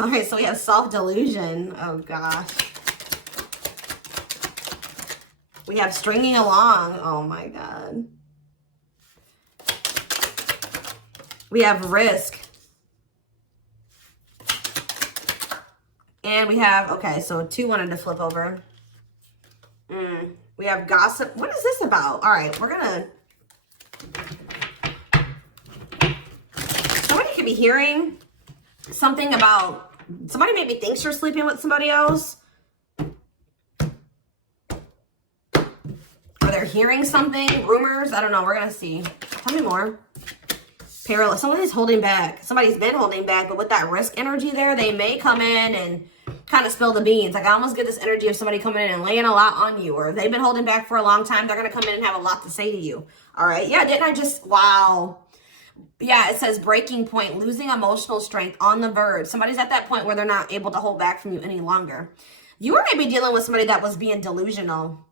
All right, so we have self-delusion. Oh, gosh. We have stringing along. Oh, my God. We have risk. And we have, okay, so 2 wanted to flip over. We have gossip. What is this about? All right, we're going to... Somebody could be hearing something about... Somebody maybe thinks you're sleeping with somebody else. Or they're hearing something. Rumors. I don't know. We're going to see. Tell me more. Parallel. Somebody's holding back. Somebody's been holding back. But with that risk energy there, they may come in and kind of spill the beans. Like, I almost get this energy of somebody coming in and laying a lot on you. Or if they've been holding back for a long time, they're going to come in and have a lot to say to you. All right. Yeah, didn't I just... Wow. Yeah, it says breaking point, losing emotional strength, on the verge. Somebody's at that point where they're not able to hold back from you any longer. You are maybe dealing with somebody that was being delusional.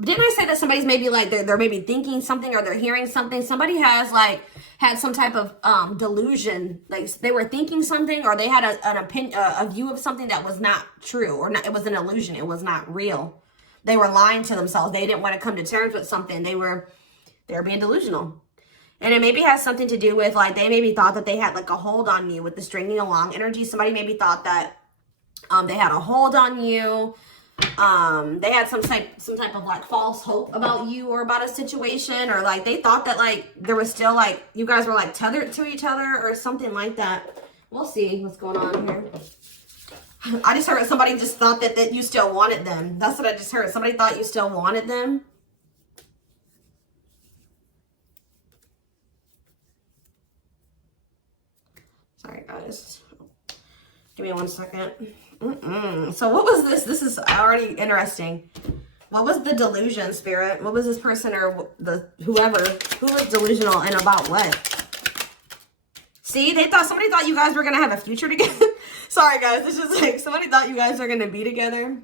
Didn't I say that somebody's maybe like, they're maybe thinking something or they're hearing something? Somebody has like had some type of delusion. Like they were thinking something or they had an opinion, a view of something that was not true or not, it was an illusion. It was not real. They were lying to themselves. They didn't want to come to terms with something. They were being delusional. And it maybe has something to do with like, they maybe thought that they had like a hold on you with the stringing along energy. Somebody maybe thought that they had a hold on you. They had some type of like false hope about you or about a situation, or like they thought that like there was still like you guys were like tethered to each other or something like that. We'll see what's going on here. I just heard somebody just thought that you still wanted them. That's what I just heard. Somebody thought you still wanted them. Sorry, guys. Give me 1 second. So what was this? This is already interesting. What was the delusion, Spirit? What was this person or whoever who was delusional and about what? See, somebody thought you guys were gonna have a future together. Sorry, guys. It's just like somebody thought you guys were gonna be together.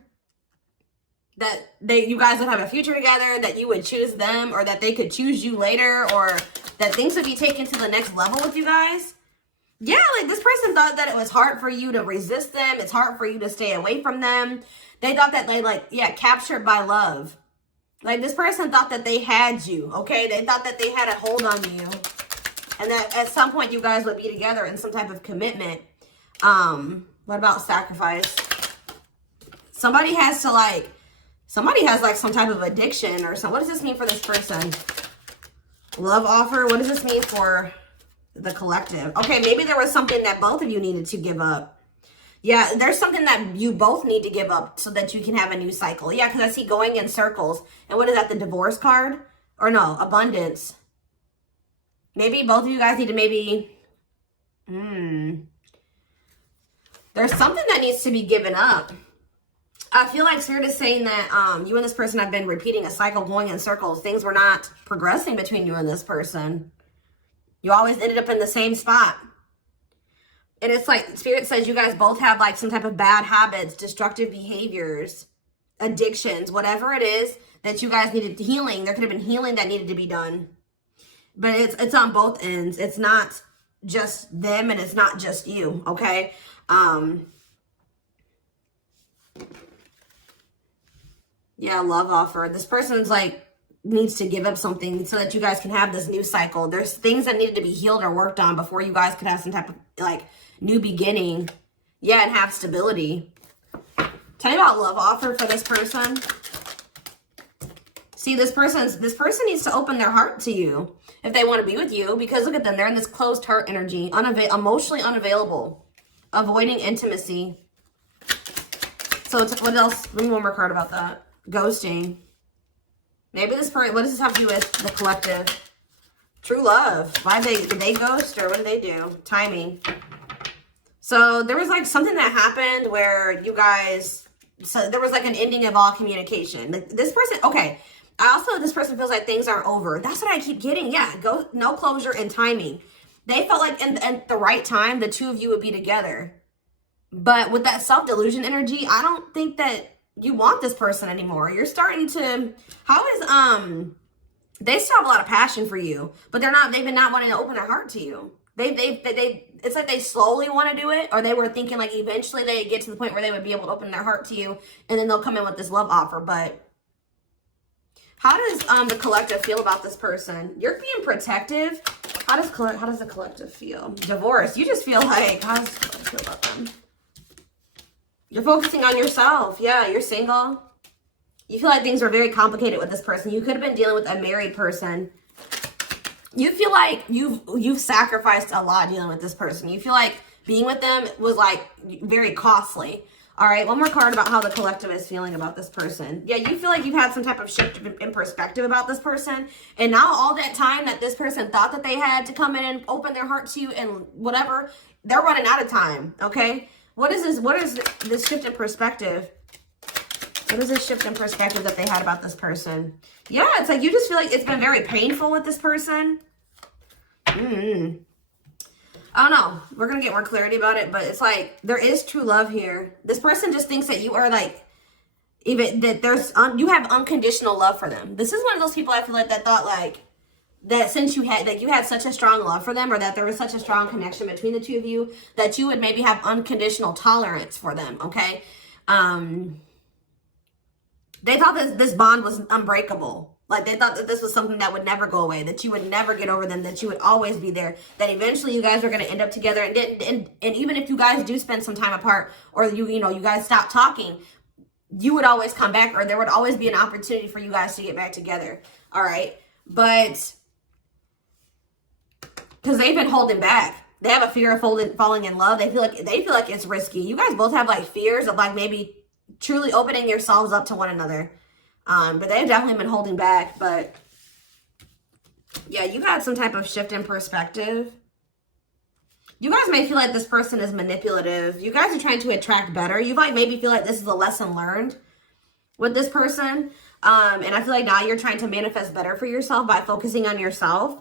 That you guys would have a future together. That you would choose them, or that they could choose you later, or that things would be taken to the next level with you guys. Yeah, like this person thought that it was hard for you to resist them. It's hard for you to stay away from them. They thought that they captured by love. Like this person thought that they had you, okay? They thought that they had a hold on you. And that at some point you guys would be together in some type of commitment. What about sacrifice? Somebody has like some type of addiction or something. What does this mean for this person? Love offer. What does this mean for the collective? Okay, maybe there was something that both of you needed to give up. Yeah, there's something that you both need to give up so that you can have a new cycle. Yeah, because I see going in circles. And what is that, the divorce card? Or no, abundance. Maybe both of you guys need to maybe... There's something that needs to be given up. I feel like Spirit is saying that you and this person have been repeating a cycle, going in circles. Things were not progressing between you and this person. You always ended up in the same spot. And it's like Spirit says you guys both have like some type of bad habits, destructive behaviors, addictions, whatever it is that you guys needed healing. There could have been healing that needed to be done. But it's on both ends. It's not just them and it's not just you, okay? Yeah, love offer. This person's like needs to give up something so that you guys can have this new cycle. There's things that needed to be healed or worked on before you guys could have some type of like new beginning. Yeah, and have stability. Tell me about love offer for this person. See, this person needs to open their heart to you if they want to be with you, because look at them. They're in this closed heart energy, emotionally unavailable, avoiding intimacy. So what else? Give me one more card about that. Ghosting. Maybe this person, what does this have to do with the collective? True love. Did they ghost or what did they do? Timing. So there was like something that happened where you guys, so there was like an ending of all communication. Like this person, okay. This person feels like things aren't over. That's what I keep getting. Yeah, no closure and timing. They felt like at the right time, the two of you would be together. But with that self-delusion energy, I don't think that you want this person anymore. You're starting to, they still have a lot of passion for you, but they've been not wanting to open their heart to you. They've it's like they slowly want to do it, or they were thinking like eventually they get to the point where they would be able to open their heart to you, and then they'll come in with this love offer. But how does the collective feel about this person? You're being protective. How does the collective feel? Divorce. You just feel like, how does the collective feel about them? You're focusing on yourself. Yeah, you're single. You feel like things are very complicated with this person. You could have been dealing with a married person. You feel like you've sacrificed a lot dealing with this person. You feel like being with them was like very costly. All right, one more card about how the collective is feeling about this person. Yeah, you feel like you've had some type of shift in perspective about this person. And now all that time that this person thought that they had to come in and open their heart to you and whatever, they're running out of time, okay? What is this? What is this shift in perspective? What is this shift in perspective that they had about this person? Yeah, it's like you just feel like it's been very painful with this person. I don't know. We're going to get more clarity about it, but it's like there is true love here. This person just thinks that you are like, even that you have unconditional love for them. This is one of those people I feel like that thought like, that since you had such a strong love for them, or that there was such a strong connection between the two of you, that you would maybe have unconditional tolerance for them, okay? They thought that this bond was unbreakable. Like, they thought that this was something that would never go away, that you would never get over them, that you would always be there, that eventually you guys are going to end up together. And even if you guys do spend some time apart, or you guys stop talking, you would always come back, or there would always be an opportunity for you guys to get back together. All right. But because they've been holding back. They have a fear of falling in love. They feel like it's risky. You guys both have like fears of like maybe truly opening yourselves up to one another. But they've definitely been holding back. But yeah, you've had some type of shift in perspective. You guys may feel like this person is manipulative. You guys are trying to attract better. You might maybe feel like this is a lesson learned with this person. And I feel like now you're trying to manifest better for yourself by focusing on yourself.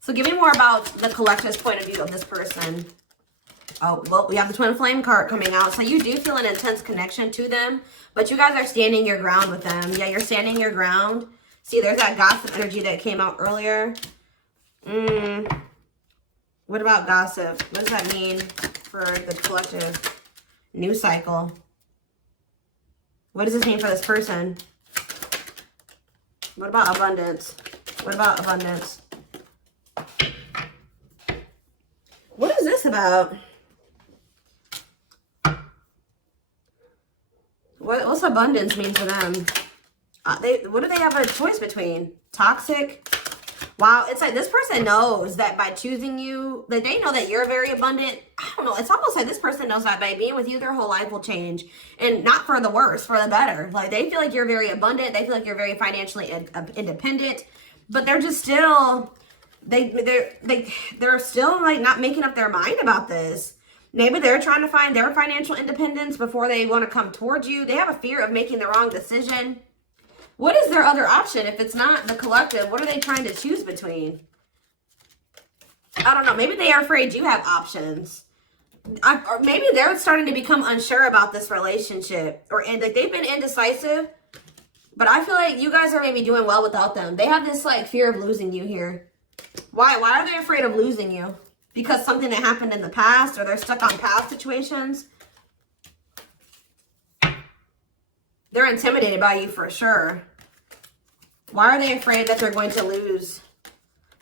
So give me more about the collective's point of view of this person. Oh, well, we have the Twin Flame card coming out. So you do feel an intense connection to them, but you guys are standing your ground with them. Yeah, you're standing your ground. See, there's that gossip energy that came out earlier. What about gossip? What does that mean for the collective? News cycle. What does this mean for this person? What about abundance? What about abundance? What is this about? What's abundance mean for them? What do they have a choice between? Toxic? Wow, it's like this person knows that by choosing you, that they know that you're very abundant. I don't know. It's almost like this person knows that by being with you, their whole life will change. And not for the worse, for the better. Like, they feel like you're very abundant. They feel like you're very financially independent. But they're just still, they're still like not making up their mind about this. Maybe they're trying to find their financial independence before they want to come towards you. They have a fear of making the wrong decision. What is their other option if it's not the collective? What are they trying to choose between? I don't know. Maybe they are afraid you have options. Or maybe they're starting to become unsure about this relationship. And like they've been indecisive. But I feel like you guys are maybe doing well without them. They have this like fear of losing you here. Why? Why are they afraid of losing you? Because something that happened in the past, or they're stuck on past situations? They're intimidated by you for sure. Why are they afraid that they're going to lose?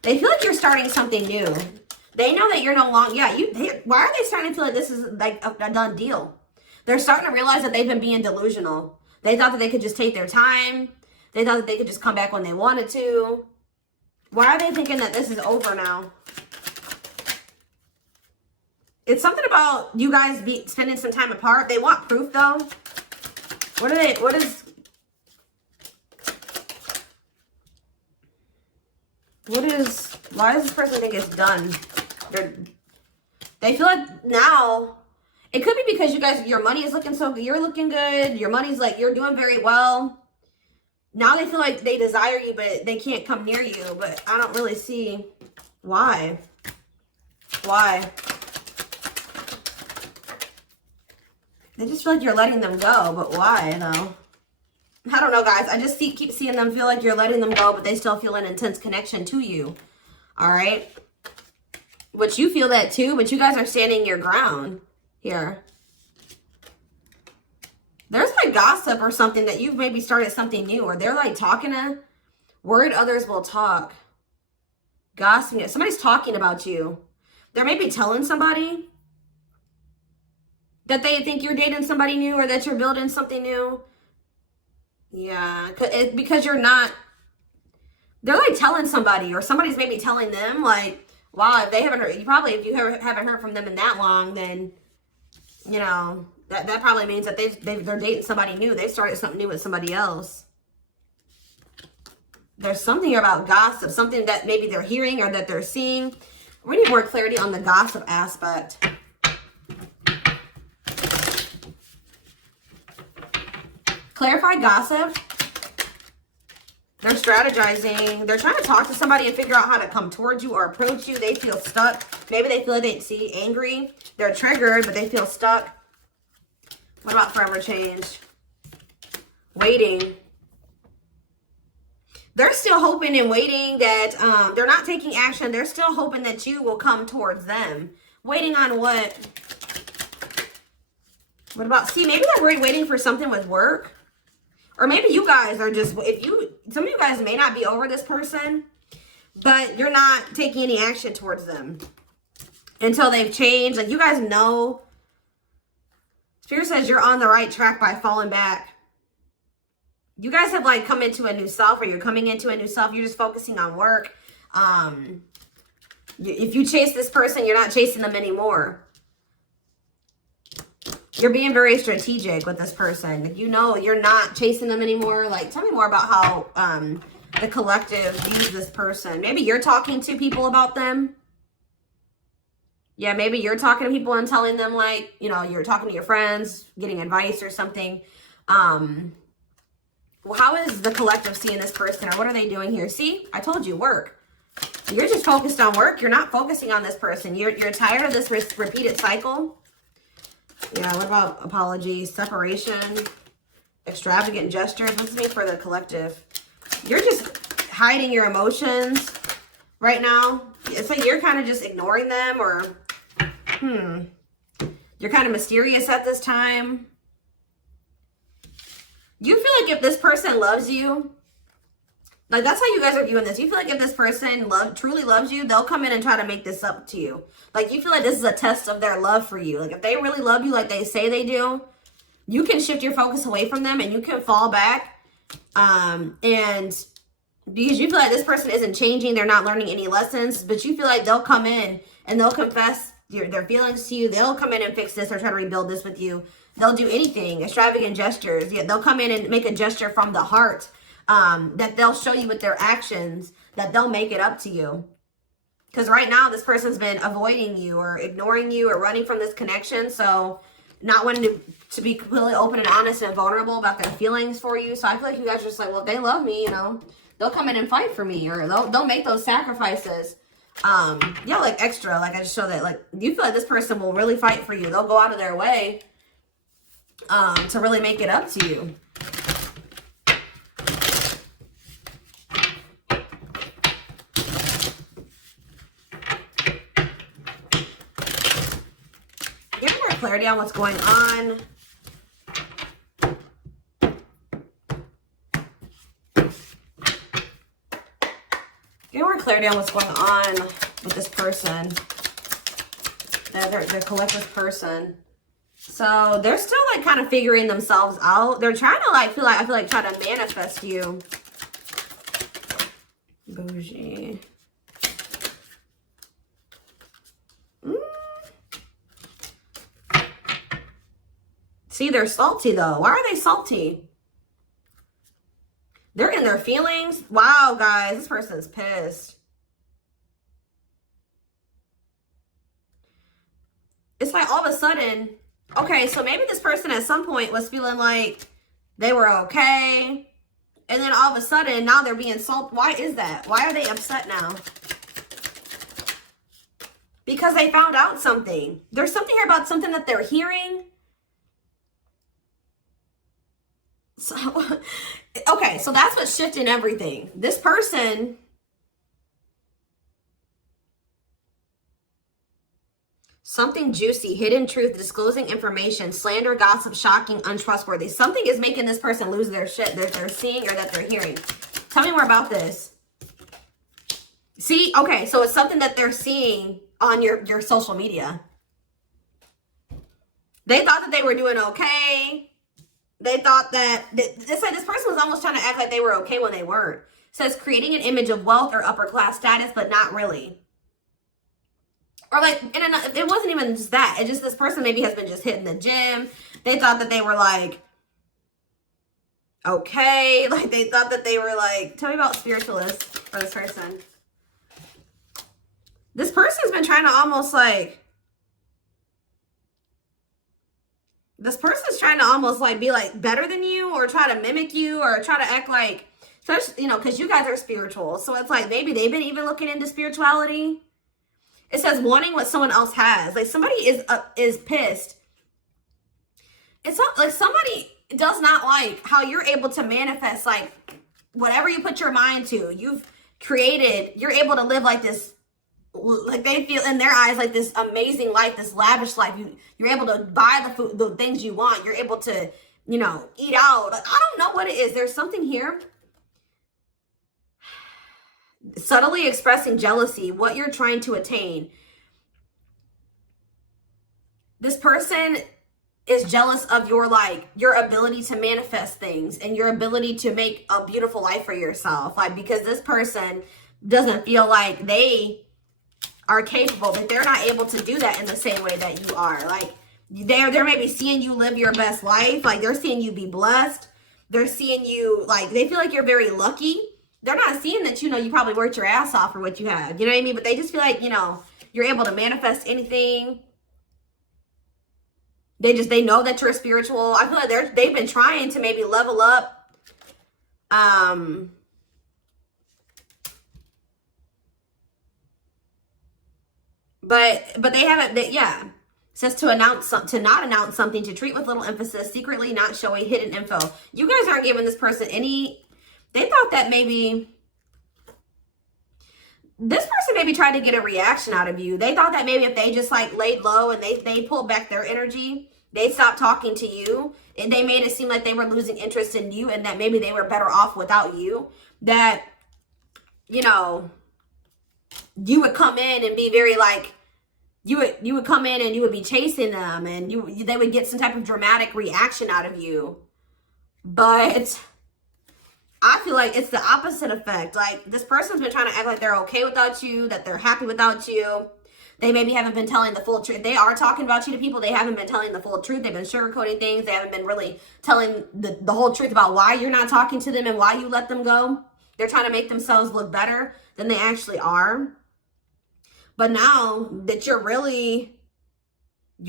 They feel like you're starting something new. They know that you're no longer, why are they starting to feel like this is like a done deal? They're starting to realize that they've been being delusional. They thought that they could just take their time. They thought that they could just come back when they wanted to. Why are they thinking that this is over now? It's something about you guys spending some time apart. They want proof though. Why does this person think it's done? They feel like now, it could be because you guys, your money is looking so good. You're looking good. Your money's like, you're doing very well. Now they feel like they desire you, but they can't come near you. But I don't really see why. Why? They just feel like you're letting them go, but why though? I don't know, guys. I just keep seeing them feel like you're letting them go, but they still feel an intense connection to you. All right? But you feel that too, but you guys are standing your ground here. There's like gossip or something that you've maybe started something new, or they're like talking to, word others will talk. Gossiping. Somebody's talking about you. They're maybe telling somebody that they think you're dating somebody new or that you're building something new. Yeah, because you're not, they're like telling somebody, or somebody's maybe telling them like, wow, if they haven't heard, if you haven't heard from them in that long, then, you know, that probably means that they're dating somebody new. They started something new with somebody else. There's something here about gossip, something that maybe they're hearing or that they're seeing. We need more clarity on the gossip aspect. Clarify gossip. They're strategizing. They're trying to talk to somebody and figure out how to come towards you or approach you. They feel stuck. Maybe they feel like they see angry. They're triggered, but they feel stuck. What about forever change? Waiting. They're still hoping and waiting that they're not taking action. They're still hoping that you will come towards them. Waiting on what? What about, see, maybe they're waiting for something with work. Or maybe you guys are just, some of you guys may not be over this person, but you're not taking any action towards them until they've changed. Like, you guys know, Spirit says you're on the right track by falling back. You guys have like come into a new self, or you're coming into a new self. You're just focusing on work. If you chase this person, you're not chasing them anymore. You're being very strategic with this person. You know, you're not chasing them anymore. Like, tell me more about how the collective views this person. Maybe you're talking to people about them. Yeah, maybe you're talking to people and telling them, like, you know, you're talking to your friends, getting advice or something. Well, how is the collective seeing this person, or what are they doing here? See, I told you, work. You're just focused on work. You're not focusing on this person. You're tired of this repeated cycle. Yeah, what about apologies, separation, extravagant gestures? What's this mean for the collective? You're just hiding your emotions right now. It's like you're kind of just ignoring them, or you're kind of mysterious at this time. You feel like if this person loves you, like, that's how you guys are viewing this. You feel like if this person truly loves you, they'll come in and try to make this up to you. Like, you feel like this is a test of their love for you. Like, if they really love you like they say they do, you can shift your focus away from them and you can fall back. And because you feel like this person isn't changing, they're not learning any lessons, but you feel like they'll come in and they'll confess their feelings to you. They'll come in and fix this or try to rebuild this with you. They'll do anything, extravagant gestures. Yeah, they'll come in and make a gesture from the heart. That they'll show you with their actions, that they'll make it up to you. Because right now, this person's been avoiding you or ignoring you or running from this connection. So not wanting to be completely open and honest and vulnerable about their feelings for you. So I feel like you guys are just like, well, if they love me, you know, they'll come in and fight for me, or they'll make those sacrifices. Yeah, like extra. Like, I just show that, like, you feel like this person will really fight for you. They'll go out of their way to really make it up to you. Give more clarity on what's going on. Give more clarity on what's going on with this person. Their collective person. So they're still like kind of figuring themselves out. They're trying to like I feel like try to manifest you. Bougie. See, they're salty though. Why are they salty? They're in their feelings. Wow, guys, this person's pissed. It's like all of a sudden, okay, so maybe this person at some point was feeling like they were okay. And then all of a sudden, now they're being salty. Why is that? Why are they upset now? Because they found out something. There's something here about something that they're hearing. So, okay, so that's what's shifting everything. This person, something juicy, hidden truth, disclosing information, slander, gossip, shocking, untrustworthy. Something is making this person lose their shit that they're seeing or that they're hearing. Tell me more about this. See, okay, so it's something that they're seeing on your social media. They thought that they were doing okay. They thought that, this person was almost trying to act like they were okay when they weren't. It says creating an image of wealth or upper class status, but not really. Or like, it wasn't even just that. It just, this person maybe has been just hitting the gym. They thought that they were like, okay. Like they thought that they were like, tell me about spiritualists for this person. This person's been trying to almost like, this person's trying to almost like be like better than you or try to mimic you or try to act like, you know, because you guys are spiritual. So it's like maybe they've been even looking into spirituality. It says wanting what someone else has. Like somebody is pissed. It's not like somebody does not like how you're able to manifest like whatever you put your mind to. You've created, you're able to live like this. Like they feel in their eyes like this amazing life, this lavish life. You're able to buy the food, the things you want. You're able to, you know, eat out. Like, I don't know what it is. There's something here. Subtly expressing jealousy, what you're trying to attain. This person is jealous of your your ability to manifest things and your ability to make a beautiful life for yourself. Like because this person doesn't feel like they are capable, but they're not able to do that in the same way that you are. Like they're maybe seeing you live your best life. Like they're seeing you be blessed. They're seeing you like, they feel like you're very lucky. They're not seeing that, you know, you probably worked your ass off for what you have. You know what I mean? But they just feel like, you know, you're able to manifest anything. They know that you're spiritual. I feel like they've been trying to maybe level up. But they haven't, yeah. It says to not announce something, to treat with little emphasis, secretly not showing hidden info. You guys aren't giving this person any, they thought that maybe, this person maybe tried to get a reaction out of you. They thought that maybe if they just like laid low and they pulled back their energy, they stopped talking to you and they made it seem like they were losing interest in you and that maybe they were better off without you. That, you know, you would come in and be very like, you would come in and you would be chasing them and they would get some type of dramatic reaction out of you. But I feel like it's the opposite effect. Like this person's been trying to act like they're okay without you, that they're happy without you. They maybe haven't been telling the full truth. They are talking about you to people. They haven't been telling the full truth. They've been sugarcoating things. They haven't been really telling the whole truth about why you're not talking to them and why you let them go. They're trying to make themselves look better than they actually are. But now that you're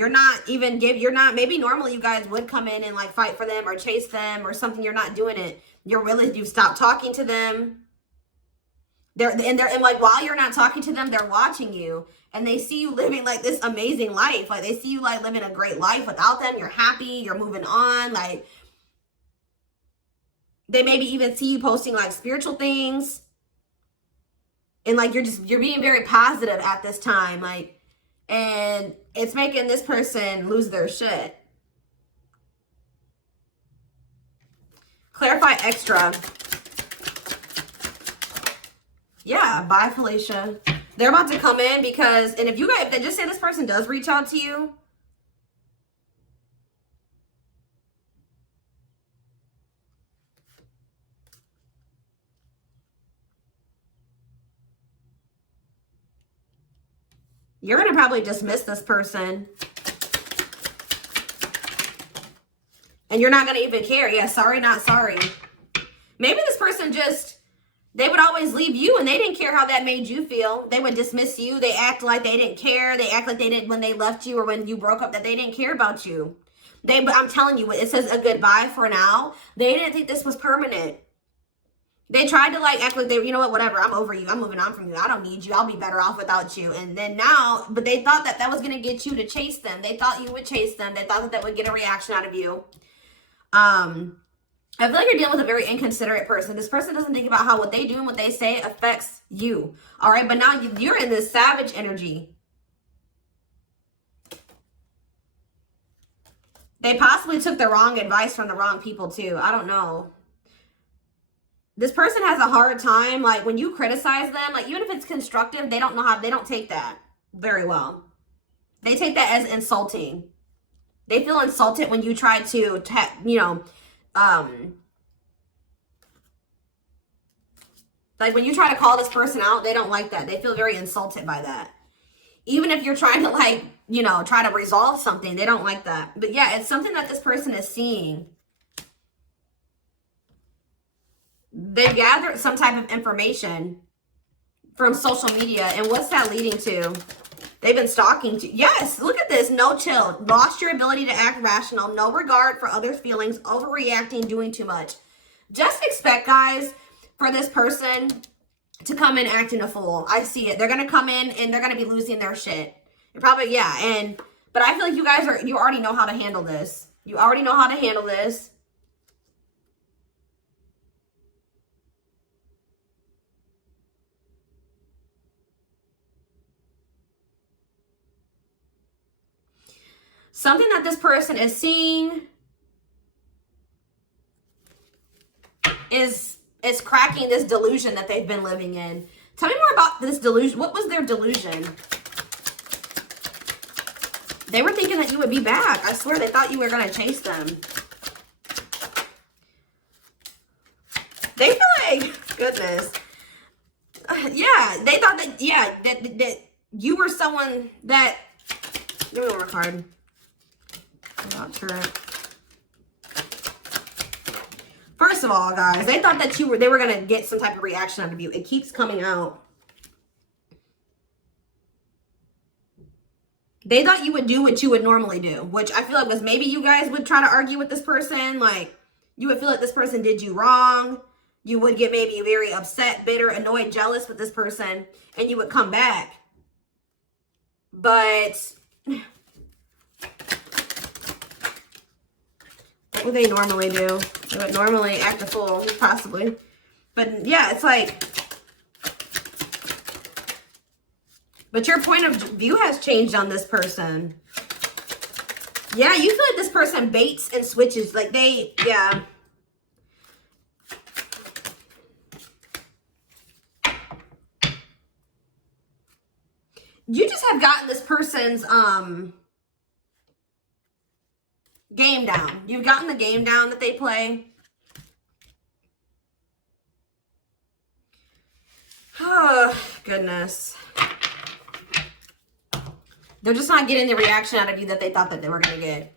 not, maybe normally you guys would come in and like fight for them or chase them or something. You're not doing it. You've stopped talking to them. And like while you're not talking to them, they're watching you and they see you living like this amazing life. Like they see you like living a great life without them. You're happy, you're moving on. Like they maybe even see you posting like spiritual things. And like you're being very positive at this time. Like, and it's making this person lose their shit. Clarify extra. Yeah, bye, Felicia. They're about to come in because, and if you guys, just say this person does reach out to you. You're going to probably dismiss this person. And you're not going to even care. Yeah, sorry, not sorry. Maybe this person just, they would always leave you and they didn't care how that made you feel. They would dismiss you. They act like they didn't care. They act like they didn't when they left you or when you broke up, that they didn't care about you. But I'm telling you, it says a goodbye for now. They didn't think this was permanent. They tried to like act like they, you know what, whatever, I'm over you. I'm moving on from you. I don't need you. I'll be better off without you. And then now, but they thought that was going to get you to chase them. They thought you would chase them. They thought that would get a reaction out of you. I feel like you're dealing with a very inconsiderate person. This person doesn't think about how what they do and what they say affects you. All right, but now you're in this savage energy. They possibly took the wrong advice from the wrong people too. I don't know. This person has a hard time, like when you criticize them, like even if it's constructive, they don't know how, they don't take that very well. They take that as insulting. They feel insulted when you try to, you know, like when you try to call this person out, they don't like that. They feel very insulted by that. Even if you're trying to, like, you know, try to resolve something, they don't like that. But yeah, it's something that this person is seeing. They've gathered some type of information from social media. And what's that leading to? They've been stalking to. Yes, look at this. No chill. Lost your ability to act rational. No regard for others' feelings. Overreacting. Doing too much. Just expect, guys, for this person to come in acting a fool. I see it. They're going to come in and they're going to be losing their shit. You're probably, yeah. But I feel like you guys you already know how to handle this. You already know how to handle this. Something that this person is seeing is cracking this delusion that they've been living in. Tell me more about this delusion. What was their delusion? They were thinking that you would be back. I swear they thought you were going to chase them. They feel like, goodness. Yeah, they thought that, yeah, that you were someone that, give me one more card. I'm not sure. First of all, guys, they thought that they were going to get some type of reaction out of you. It keeps coming out. They thought you would do what you would normally do, which I feel like was maybe you guys would try to argue with this person. Like, you would feel like this person did you wrong. You would get maybe very upset, bitter, annoyed, jealous with this person, and you would come back. But what would they normally do? They would normally act a fool, possibly. But yeah, it's like, but your point of view has changed on this person. Yeah, you feel like this person baits and switches. Like yeah. You just have gotten this person's game down. You've gotten the game down that they play. Oh, goodness. They're just not getting the reaction out of you that they thought that they were going to get.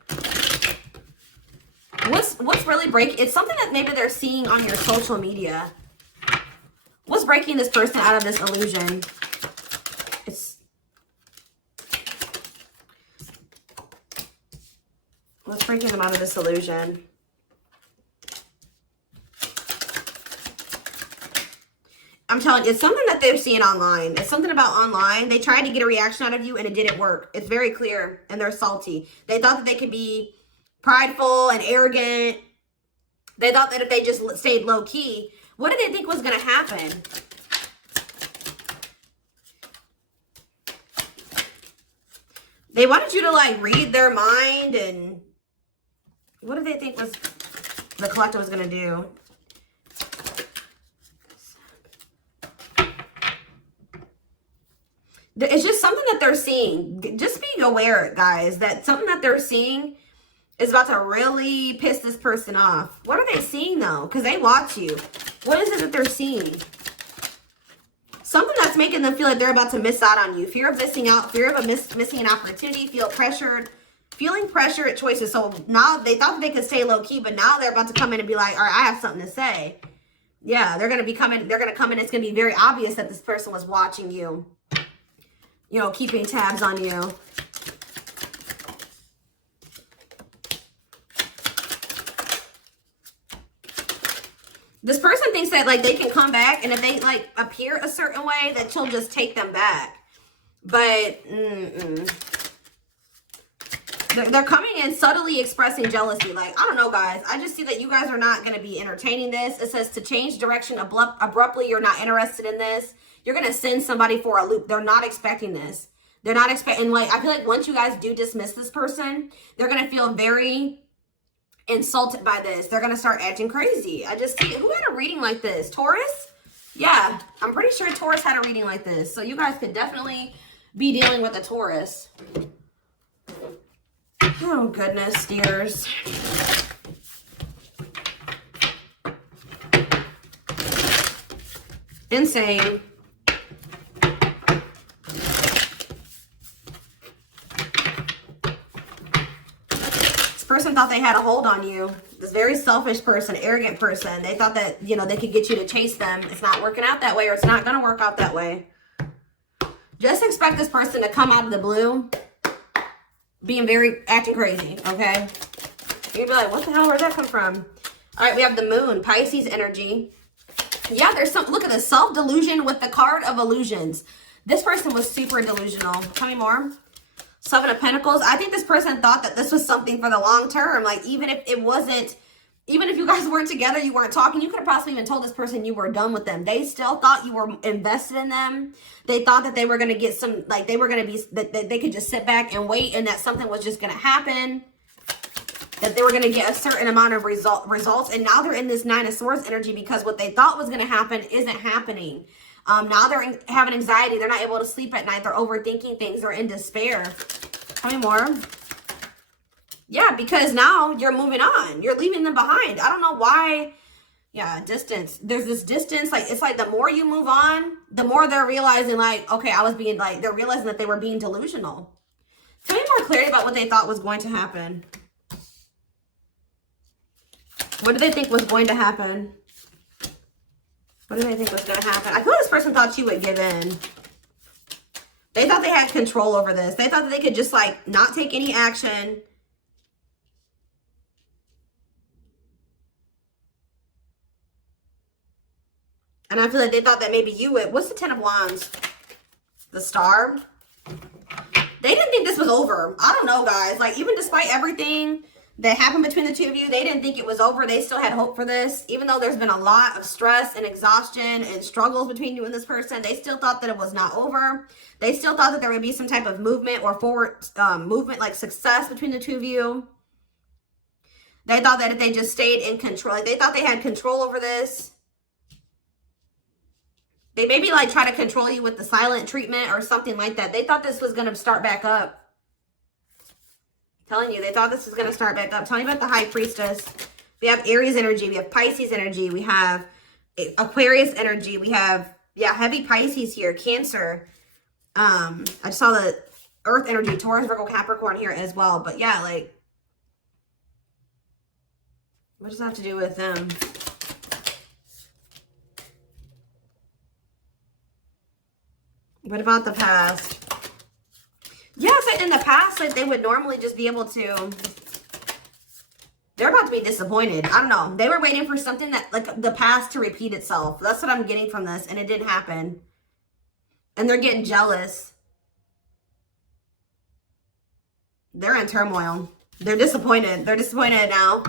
What's really breaking? It's something that maybe they're seeing on your social media. What's breaking this person out of this illusion? What's breaking them out of this illusion? I'm telling you, it's something that they've seen online. It's something about online. They tried to get a reaction out of you and it didn't work. It's very clear and they're salty. They thought that they could be prideful and arrogant. They thought that if they just stayed low key, what did they think was going to happen? They wanted you to like read their mind, and what did they think was the collector was going to do? It's just something that they're seeing. Just being aware, guys, that something that they're seeing is about to really piss this person off. What are they seeing, though? Because they watch you. What is it that they're seeing? Something that's making them feel like they're about to miss out on you. Fear of missing out. Fear of missing an opportunity. Feel pressured. Feeling pressure at choices. So now they thought that they could stay low-key, but now they're about to come in and be like, all right, I have something to say. Yeah, they're going to be coming. They're going to come in. It's going to be very obvious that this person was watching you. You know, keeping tabs on you. This person thinks that, like, they can come back, and if they, like, appear a certain way, that she'll just take them back. But, They're coming in subtly expressing jealousy. Like, I don't know, guys. I just see that you guys are not going to be entertaining this. It says to change direction abruptly. You're not interested in this. You're going to send somebody for a loop. They're not expecting this. They're not expecting, like, I feel like once you guys do dismiss this person, they're going to feel very insulted by this. They're going to start acting crazy. I just see, who had a reading like this? Taurus? Yeah, I'm pretty sure Taurus had a reading like this. So you guys could definitely be dealing with a Taurus. Oh, goodness, dears. Insane. This person thought they had a hold on you. This very selfish person, arrogant person. They thought that, you know, they could get you to chase them. It's not working out that way, or it's not going to work out that way. Just expect this person to come out of the blue being acting crazy, okay? You'd be like, what the hell, where'd that come from? All right, we have the moon, Pisces energy. Yeah, there's some, look at this, self-delusion with the card of illusions. This person was super delusional. Tell me more. Seven of Pentacles. I think this person thought that this was something for the long term. Like, even if it wasn't, even if you guys weren't together, you weren't talking, you could have possibly even told this person you were done with them. They still thought you were invested in them. They thought that they were going to get some, like, they were going to be, that they could just sit back and wait, and that something was just going to happen. That they were going to get a certain amount of results. And now they're in this Nine of Swords energy because what they thought was going to happen isn't happening. Now they're having anxiety. They're not able to sleep at night. They're overthinking things. They're in despair. Tell me more. Yeah, because now you're moving on. You're leaving them behind. I don't know why. Yeah, distance. There's this distance. Like, it's like the more you move on, the more they're realizing, like, okay, I was being, like, they're realizing that they were being delusional. Tell me more clarity about what they thought was going to happen. What do they think was going to happen? What do they think was going to happen? I feel like this person thought you would give in. They thought they had control over this. They thought that they could just, like, not take any action. And I feel like they thought that maybe you would. What's the Ten of Wands? The Star? They didn't think this was over. I don't know, guys. Like, even despite everything that happened between the two of you, they didn't think it was over. They still had hope for this. Even though there's been a lot of stress and exhaustion and struggles between you and this person, they still thought that it was not over. They still thought that there would be some type of movement or forward movement, like success between the two of you. They thought that if they just stayed in control, like they thought they had control over this. They maybe like try to control you with the silent treatment or something like that. They thought this was going to start back up. Telling you, they thought this was going to start back up. Tell me about the High Priestess. We have Aries energy. We have Pisces energy. We have Aquarius energy. We have, yeah, heavy Pisces here. Cancer. I just saw the Earth energy. Taurus, Virgo, Capricorn here as well. But yeah, like, what does that have to do with them? What about the past? Yes, in the past, like, they would normally just be able to, they're about to be disappointed. I don't know. They were waiting for something that, like, the past to repeat itself. That's what I'm getting from this, and it didn't happen. And they're getting jealous. They're in turmoil. They're disappointed. They're disappointed now.